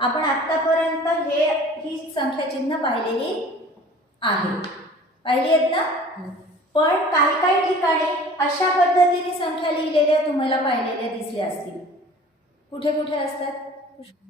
आपण आतापर्यंत ही संख्या चिन्ह पाहिलेली आहे, पाहिली आहेत ना? पण काही काही ठिकाणी अशा पद्धतीने संख्या लिहिलेल्या तुम्हाला पाहिलेल्या दिसल्या असतील. कुठे कुठे असतात?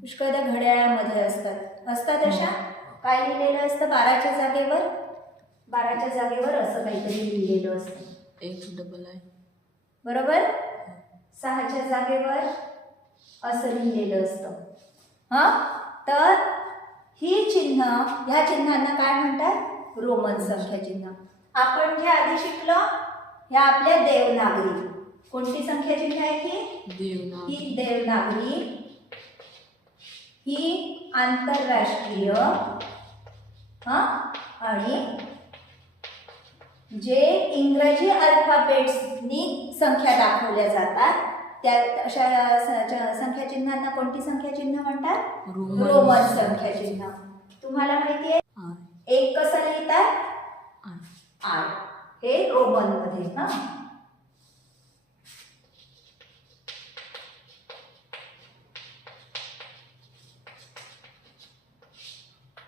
पुष्कळदा घड्याळामध्ये असतात अशा. काय लिहिलेलं असतं? 12च्या जागेवर असं काहीतरी लिहिलेलं असतं. XII बरोबर. 6च्या जागेवर असं लिहिलेलं असतं. तर ही चिन्ह, ह्या चिन्हांना काय म्हणतात? रोमन संख्या चिन्ह. आपण जे आधी शिकलो ह्या आपल्या देवनागरी. कोणती संख्या चिन्ह आहे ही? देवनागरी. ही आंतरराष्ट्रीय आणि जे इंग्रजी अल्फाबेट्सनी संख्या दाखवल्या जातात त्या अशा संख्या चिन्हांना कोणती संख्या चिन्ह म्हणतात? रोमन संख्या चिन्ह. तुम्हाला माहिती आहे एक कसं लिहितात? आय. हे रोमन मध्ये.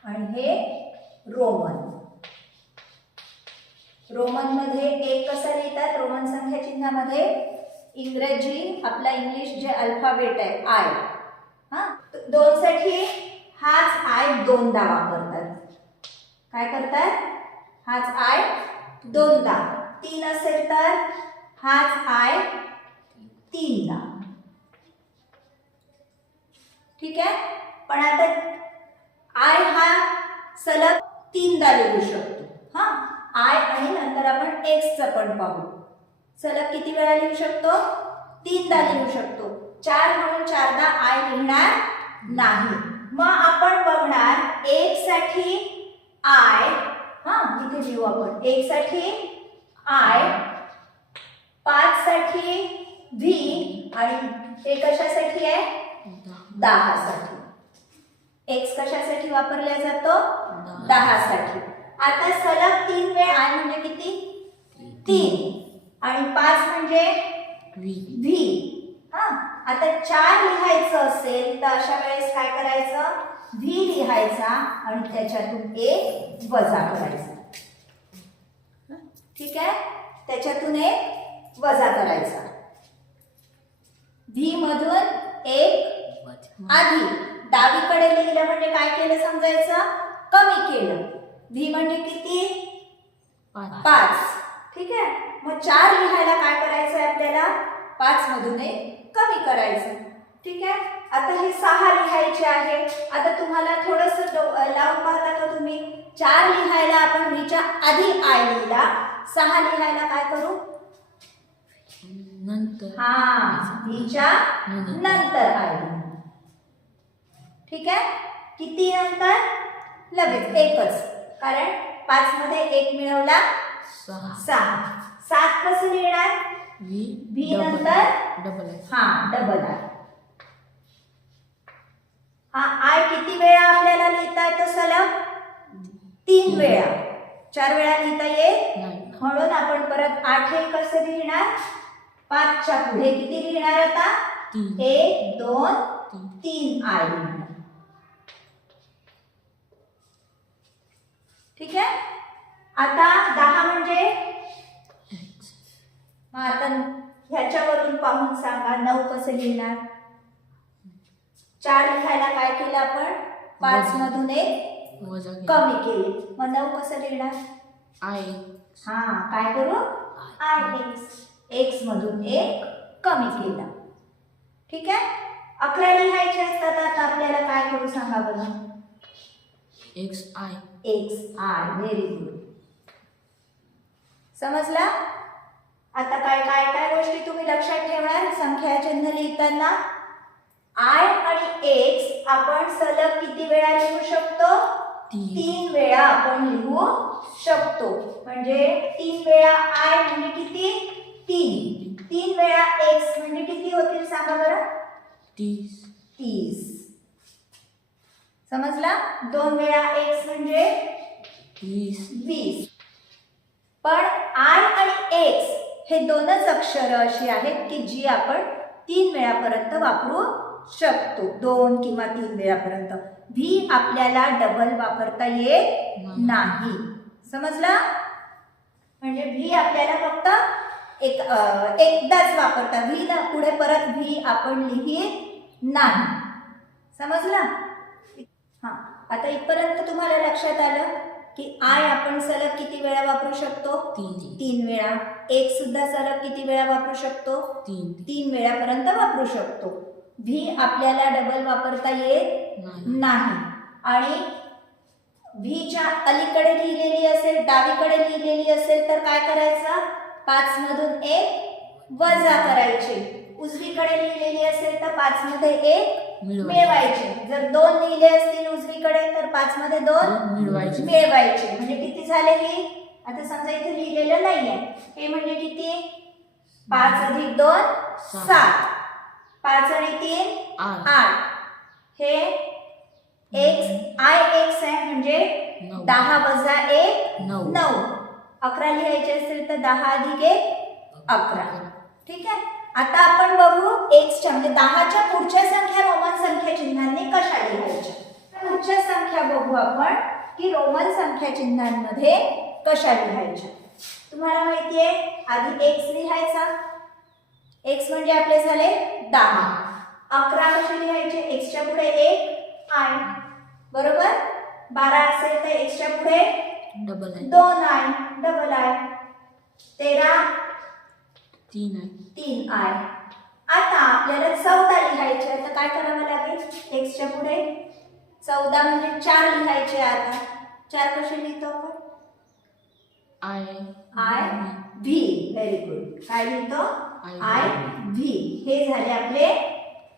आणि हे रोमन मध्ये एक कसं लिहितात? रोमन संख्या चिन्हामध्ये इंग्रजी आपला इंग्लिश जे अल्फाबेट आहे आय, दोनसाठी हाच आय दोनदा वापरतात. काय करतात? हाच आय दोनदा. 3 असेल तर हाच आय 3दा. ठीक आहे. पण आता आय हा सलग 3दा लिहू शकतो. आय आणि नंतर आपण एक्सचं पण पाहू. सलग किती वेळा लिहू शकतो? 3दा लिहू शकतो. 4 म्हणून 4दा आय लिहिणार नाही. मग आपण बघणार एक साठी आय, इथे लिहू आपण. एक साठी आय, 5 साठी व्ही आणि ते कशासाठी आहे? 10 साठी. एक्स कशासाठी वापरला जातो? 10 साठी. आता सलग 3 वेळा आय म्हणजे किती? 3 आणि 5 म्हणजे व्ही. आता 4 लिहायचं असेल तर अशा वेळेस काय करायचं? व्ही लिहायचा आणि त्याच्यातून एक वजा करायचा. ठीक आहे. त्याच्यातून एक वजा करायचा. व्ही मधून एक आधी डावीकडे लिहिलं म्हणजे काय केलं समजायचं? कमी केलं. व्ही म्हणजे किती? 5. ठीक आहे. मग 4 लिहायला काय करायचं आहे आपल्याला? 5 मधून एक कमी करायचं. ठीक आहे. आता हे 6 लिहायचे आहे. आता तुम्हाला थोडंसं लावून पाहता का तुम्ही? 4 लिहायला आपण व्हीच्या आधी आय लिहिला. 6 लिहायला काय करू? व्हीच्या नंतर आय लिहू. ठीक आहे. किती नंतर? लगेच एकच. कारण 5 मध्ये 1 मिळवला 6. 7 कसं लिहिणार? व्ही नंतर डबल आय. आय किती वेळा आपल्याला लिहिता येतो? सलग 3 वेळा. 4 वेळा लिहिता येत म्हणून आपण परत 8 हे कसं लिहिणार? 5च्या पुढे किती लिहिणार आता? 1 2 3 आय लिहिणार. ठीक आहे. आता 10 म्हणजे मग आता ह्याच्यावरून पाहून सांगा 9 कसं लिहिणार? 4 लिहायला काय केलं आपण? 5 मधून एक कमी केले. मग 9 कसं लिहिणार? आय. काय करू? I x. एक्स मधून एक कमी केला. ठीक आहे. 11 लिहायचे असतात. आता आपल्याला काय करू सांगा बघा? X I. Very good. समजला? आता काय काय काय गोष्टी तुम्ही लक्षात ठेवणार संख्या चिन्ह लिहिताना? आय आणि एक्स आपण सलग किती वेळा लिहू शकतो? 3 वेळा आपण लिहू शकतो. म्हणजे 3 वेळा आय म्हणजे किती? 3. 3 वेळा एक्स म्हणजे किती होतील सांगा बरं? 30. समजला? 2 वेळा एक्स म्हणजे 20. पण आय आणि एक्स हे दोनच अक्षर अशी आहेत की जी आपण 3 वेळापर्यंत वापरू शकतो 2 किंवा 3 वेळापर्यंत. व्ही आपल्याला डबल वापरता येत नाही. समजलं? म्हणजे व्ही आपल्याला फक्त एकदाच वापरता. व्ही ना पुढे परत व्ही आपण लिहित नाही. समजलं? हां, आता इथपर्यंत तुम्हाला लक्षात आलं की आय आपण सलग किती वेळा वापरू शकतो? 3 वेळा. एक सुद्धा सलग किती वेळा वापरू शकतो? 3 वेळापर्यंत वापरू शकतो. व्ही आपल्याला डबल वापरता येत नाही. आणि व्हीच्या अलीकडे लिहिलेली असेल, डावीकडे लिहिलेली असेल तर काय करायचं? 5 मधून 1 वजा करायचे. उजवीकडे लिहिलेली असेल तर 5 मध्ये 1 मिळवायचे. जर 2 लिहिले असतील उजवीकडे तर 5 मध्ये 2 मिळवायचे. म्हणजे किती झाले? हे आता समजा इथे लिहिलेलं नाहीये. हे म्हणजे किती? 5 अधिक 2 7. 5 आणि 3 8. हे x आय x आहे म्हणजे 10 वजा 1 9. 11 लिहायचे असेल तर 10 अधिक 1 11. ठीक आहे. आता आपण बघू एक्सच्या म्हणजे 10च्या पुढच्या संख्या रोमन संख्या चिन्हांनी कशा लिहायच्या. पुढच्या संख्या बघू आपण की रोमन संख्या चिन्हांमध्ये कशा लिहायच्या. तुम्हाला माहिती आहे आधी एक्स लिहायचा. एक्स म्हणजे आपले झाले 10. 11 कसे लिहायचे? एक्सच्या पुढे 1 आय. बरोबर. 12 असेल तर एक्सच्या पुढे 2 आय डबल आय. 13 3 आय. आता आपल्याला 14 लिहायचे आहे तर काय करावं लागेल? एक्सच्या पुढे 14 म्हणजे 4 लिहायचे. आता 4 कसे लिहितो आपण? I V. Very good. काय लिहितो? I V. हे झाले आपले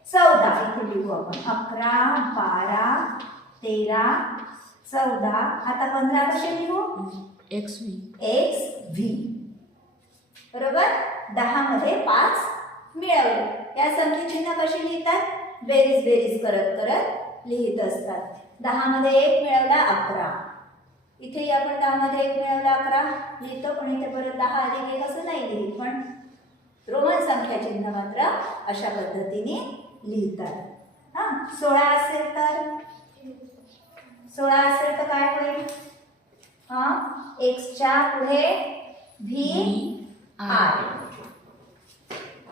14. इथे लिहू आपण 11 12 13 14. आता 15 कसे लिहू? X V. बरोबर. 10 मध्ये 5 मिळवले. या संख्या चिन्ह कशी लिहितात? बेरीज करत करत लिहित असतात. 10 मध्ये 1 मिळवला 11. इथेही आपण 10 मध्ये 1 मिळवला 11 लिहितो. पण इथे परत 10 अधिक 1 असं नाही लिहित. पण रोमन संख्या चिन्ह मात्र अशा पद्धतीने लिहितात. हा 16 असेल तर काय होईल? हा एक्सच्या पुढे व्ही आय.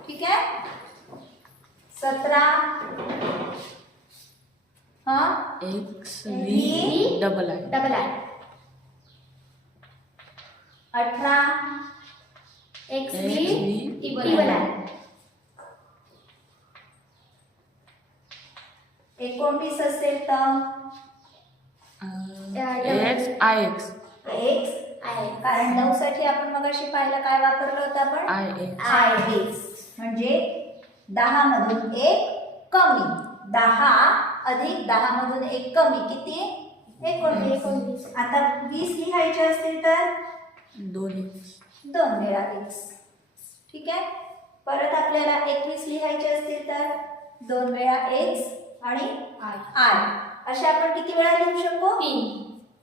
ठीक आहे. 17 x V double I. 18 x V double I. 19 असेल तर एक्स आय एक्स. कारण 9 साठी आपण मगाशी पाहिलं काय वापरलं होतं आपण? I x. म्हणजे 10 मधून 1 कमी. 10 अधिक 10 मधून 1 कमी किती? 19. आता 20 लिहायचे असतील तर 2 वेळा एक्स. ठीक आहे. परत आपल्याला 21 लिहायचे असतील तर 2 वेळा एक्स आणि आय. अशा आपण किती वेळा लिहू शकतो?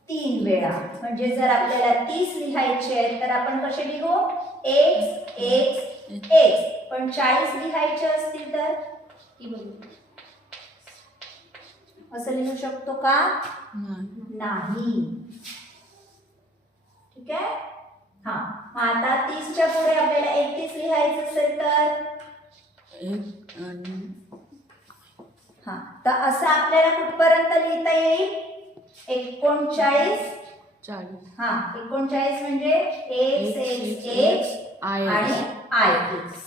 3 वेळा. म्हणजे जर आपल्याला 30 लिहायचे आहेत तर आपण कसे लिहू? X x x. पण 40 लिहायचे असतील तर असं लिहू शकतो का? नाही. ठीक आहे. हा आता 30च्या पुढे आपल्याला 31 लिहायचं असेल तर हा तर असं आपल्याला कुठपर्यंत लिहिता येईल? 39. हा 39 म्हणजे एक्स एक्स एक्स आणि आय एक्स.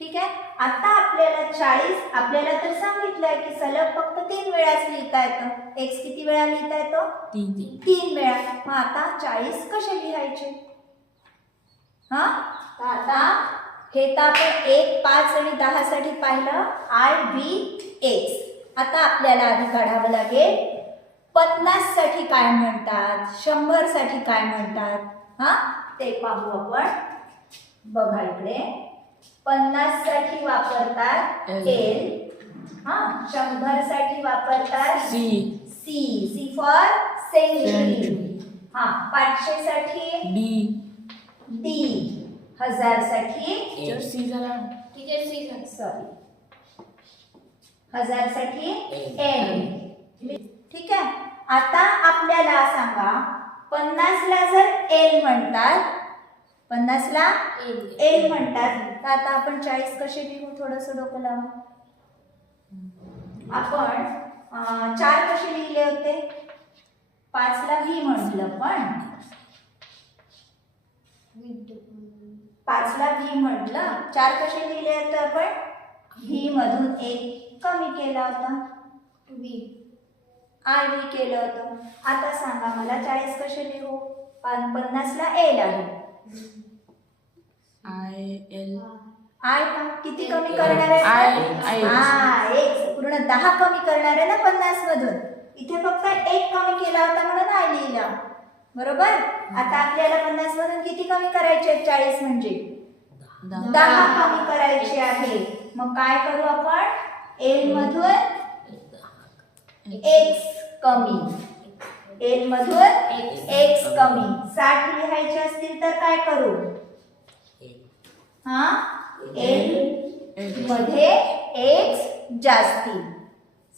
ठीक आहे. आता आपल्याला 40 आपल्याला तर सांगितलंय की सलग फक्त 3 वेळाच लिहिता येतं. एक्स किती वेळा लिहिता येतो? 3 वेळा. मग आता 40 कसे लिहायचे? हा आता हे तर आपण 1 5 आणि 10 साठी पाहिलं आय व्ही एक्स. आता आपल्याला आधी काढावं लागेल 50 साठी काय म्हणतात, 100 साठी काय म्हणतात. हा ते पाहू आपण. बघा इकडे 50 साठी वापरतात एल. हा 100 साठी वापरतात सी फॉर सेंचुरी. हा 500 साठी डी. 1000 साठी सॉरी 1000साठी N. ठीक आहे. आता आपल्याला सांगा 50ला जर L म्हणतात, 50ला L म्हणतात, तर आता आपण 40 कसे लिहू? थोडंसं डोकं लावा. आपण 4 कसे लिहिले होते? 5ला V म्हटलं, पण 5ला V म्हटलं, 4 कसे लिहिले होते आपण? V मधून 1 कमी केला होता, IV केलं होतं. आता सांगा मला 40 कसे लिहू? 50ला L आहे, IL I का किती कमी करणार आहे? I. एक पूर्ण 10 कमी करणार आहे ना 50 मधून. इथे फक्त 1 कमी केला होता म्हणून I लिहिला, बरोबर. आता आपल्याला 50 मधून किती कमी करायचे? 40 म्हणजे 10 कमी करायचे आहे. मग काय करू आपण? L मधून x कमी, L मधून x कमी. 60 लिहायचे असतील तर काय करू? हा, L मध्ये x जास्ती.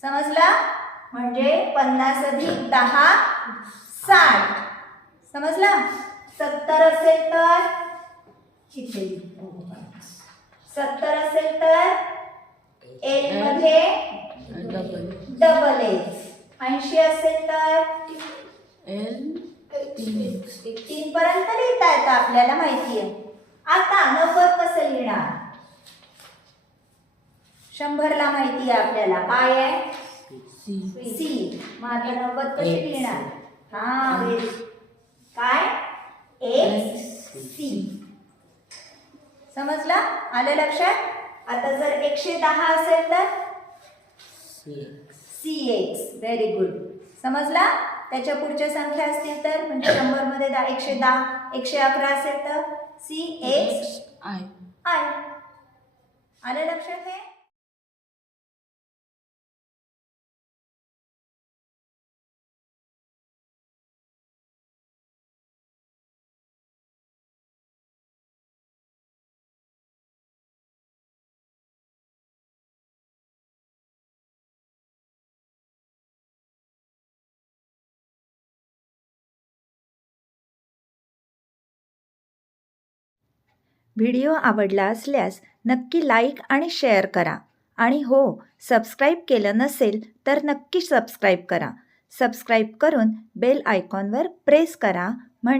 समजला? म्हणजे 50 अधिक 10 60. समजला? 70 असेल तर इथे 70 असेल तर L मध्ये डबल x. 80 असेल तर L 3x. 3 पर्यंत लिहिता येतं, आपल्याला माहिती आहे. आता 90 कसं लिहिणार? 100ला माहिती आहे आपल्याला काय आहे? C. मग आता 90 कशी लिहिणार? हा, काय? XC. समजला? आलं लक्षात? आता जर 110 असेल तर CX. Very good. समजला? त्याच्या पुढच्या संख्या असतील तर, म्हणजे 100 मध्ये 110, 111 असेल तर CX I. आलं लक्षात? हे व्हिडिओ आवडला असल्यास नक्की लाईक आणि शेअर करा. आणि हो, सबस्क्राईब केलं नसेल तर नक्की सबस्क्राईब करा. सबस्क्राईब करून बेल आयकॉनवर प्रेस करा